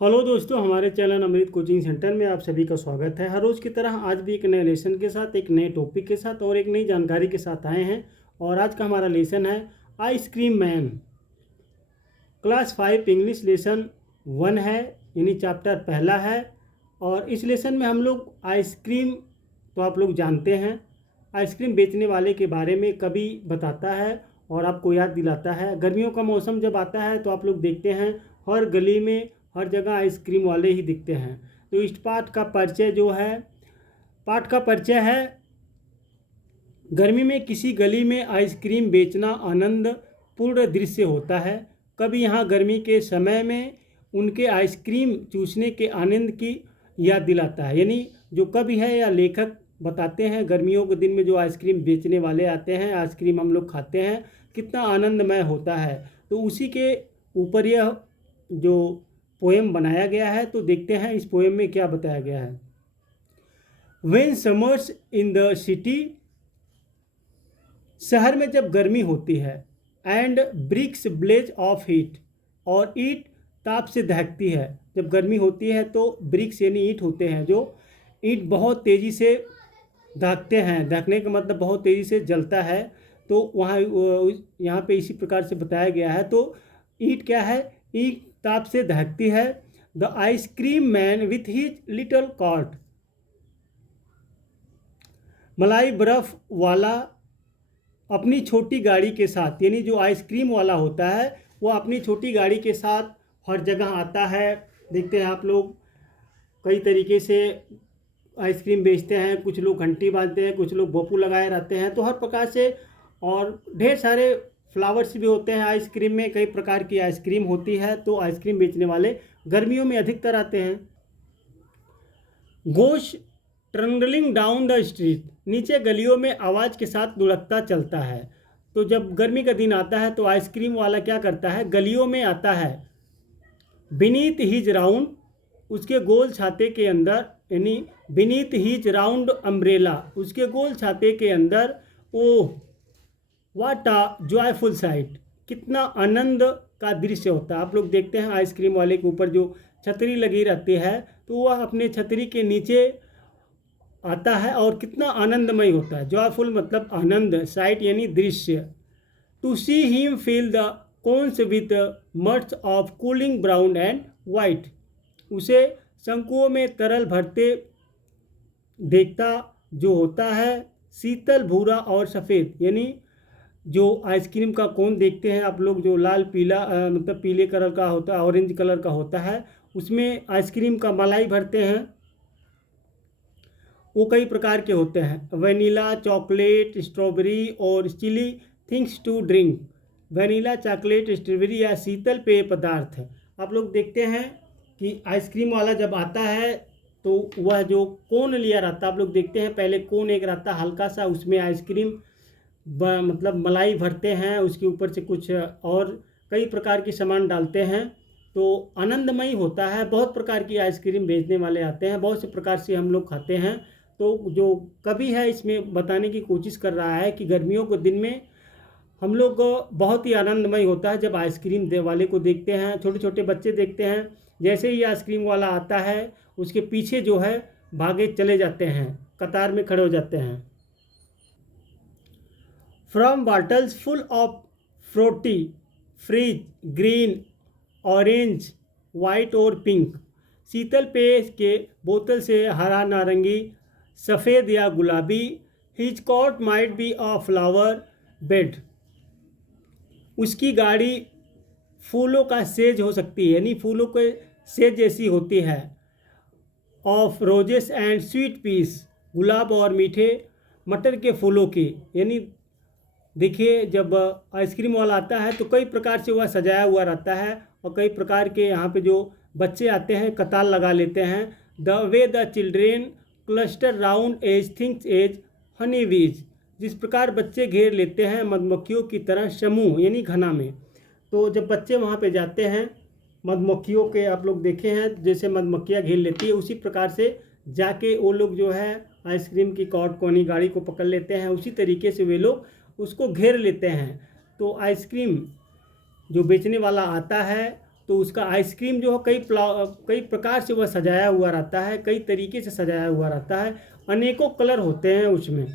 Hello दोस्तों, हमारे channel अमृत coaching centre में आप सभी का स्वागत है। हर रोज़ की तरह आज भी एक नए लेसन के साथ, एक नए टॉपिक के साथ और एक नई जानकारी के साथ आए हैं। और आज का हमारा लेसन है ice cream man. Class 5 English lesson 1 है, यानी चैप्टर पहला है। और इस लेसन में हम लोग आइसक्रीम, तो आप लोग जानते हैं, आइसक्रीम बेचने वाले के बारे में कभी बताता है और आपको याद दिलाता है। गर्मियों का मौसम जब आता है तो आप लोग देखते हैं हर गली में, हर जगह आइसक्रीम वाले ही दिखते हैं। तो इस पाठ का परिचय है गर्मी में किसी गली में आइसक्रीम बेचना आनंद पूर्ण दृश्य होता है। कभी यहाँ गर्मी के समय में उनके आइसक्रीम चूसने के आनंद की याद दिलाता है। यानी जो कवि है या लेखक बताते हैं, गर्मियों के दिन में जो आइसक्रीम बेचने वाले आते हैं, आइसक्रीम हम लोग खाते हैं, कितना आनंदमय होता है। तो उसी के ऊपर यह जो पोएम बनाया गया है। तो देखते हैं इस पोएम में क्या बताया गया है। When summers in the city, शहर में जब गर्मी होती है, and bricks blaze of heat, और ईट ताप से दहकती है। जब गर्मी होती है तो ब्रिक्स यानी ईट होते हैं, जो ईट बहुत तेज़ी से दहकते हैं। दहकने का मतलब बहुत तेज़ी से जलता है। तो वहाँ यहाँ पे इसी प्रकार से बताया गया है। तो ईट क्या है? ईट ताप से दहकती है। The ice cream man with his little cart, मलाई बर्फ वाला अपनी छोटी गाड़ी के साथ, यानी जो आइसक्रीम वाला होता है वो अपनी छोटी गाड़ी के साथ हर जगह आता है। देखते हैं आप लोग, कई तरीके से आइसक्रीम बेचते हैं। कुछ लोग घंटी बांधते हैं, कुछ लोग भोपू लगाए रहते हैं। तो हर प्रकार से, और ढेर सारे फ्लावर्स भी होते हैं आइसक्रीम में। कई प्रकार की आइसक्रीम होती है। तो आइसक्रीम बेचने वाले गर्मियों में अधिकतर आते हैं। गोश ट्रंगलिंग डाउन द स्ट्रीट, नीचे गलियों में आवाज़ के साथ लुढ़कता चलता है। तो जब गर्मी का दिन आता है तो आइसक्रीम वाला क्या करता है? गलियों में आता है। बीनीथ हिज राउंड, उसके गोल छाते के अंदर, यानी बीनीथ हिज राउंड अम्ब्रेला, उसके गोल छाते के अंदर। Oh what a joyful site, कितना आनंद का दृश्य होता है। आप लोग देखते हैं आइसक्रीम वाले के ऊपर जो छतरी लगी रहती है, तो वह अपने छतरी के नीचे आता है और कितना आनंदमय होता है। जॉयफुल मतलब आनंद, साइट यानी दृश्य। To see him fill the cones with मर्ट्स of cooling brown and white, उसे शंकुओं में तरल भरते देखता जो होता है शीतल भूरा और सफ़ेद। यानी जो आइसक्रीम का कोन देखते हैं आप लोग, जो लाल पीला मतलब पीले कलर का होता है, ऑरेंज कलर का होता है, उसमें आइसक्रीम का मलाई भरते हैं। वो कई प्रकार के होते हैं, वनीला, चॉकलेट, स्ट्रॉबेरी और chilly things to drink. Vanilla, chocolate, strawberry या शीतल पेय पदार्थ है। आप लोग देखते हैं कि आइसक्रीम वाला जब आता है तो वह जो कोन लिया रहता है, आप लोग देखते हैं पहले कोन एक रहता है हल्का सा, उसमें आइसक्रीम मतलब मलाई भरते हैं, उसके ऊपर से कुछ और कई प्रकार के सामान डालते हैं। तो आनंदमय होता है। बहुत प्रकार की आइसक्रीम बेचने वाले आते हैं, बहुत से प्रकार से हम लोग खाते हैं। तो जो कवि है इसमें बताने की कोशिश कर रहा है कि गर्मियों के दिन में हम लोग को बहुत ही आनंदमय होता है जब आइसक्रीम वाले को देखते हैं। छोटे छोटे बच्चे देखते हैं, जैसे ही आइसक्रीम वाला आता है उसके पीछे जो है भागे चले जाते हैं, कतार में खड़े हो जाते हैं। From bottles full of fruity, freeze, green, orange, white और पिंक, शीतल पेय के बोतल से हरा, नारंगी, सफ़ेद या गुलाबी। His cart might be a flower bed, उसकी गाड़ी फूलों का सेज हो सकती है, यानी फूलों के सेज जैसी होती है। Of roses and sweet peas, गुलाब और मीठे मटर के फूलों की। यानी देखिए, जब आइसक्रीम वाला आता है तो कई प्रकार से वह सजाया हुआ रहता है और कई प्रकार के यहाँ पे जो बच्चे आते हैं कतार लगा लेते हैं। The way the children cluster round as things as honey bees, जिस प्रकार बच्चे घेर लेते हैं मधुमक्खियों की तरह समूह, यानी घना में। तो जब बच्चे वहाँ पे जाते हैं, मधुमक्खियों के आप लोग देखे हैं जैसे मधुमक्खियाँ घेर लेती है, उसी प्रकार से जाके वो लोग जो है आइसक्रीम की कॉट कोनी गाड़ी को पकड़ लेते हैं। उसी तरीके से वे लोग उसको घेर लेते हैं। तो आइसक्रीम जो बेचने वाला आता है तो उसका आइसक्रीम जो है कई प्रकार से वह सजाया हुआ रहता है, कई तरीके से सजाया हुआ रहता है, अनेकों कलर होते हैं उसमें।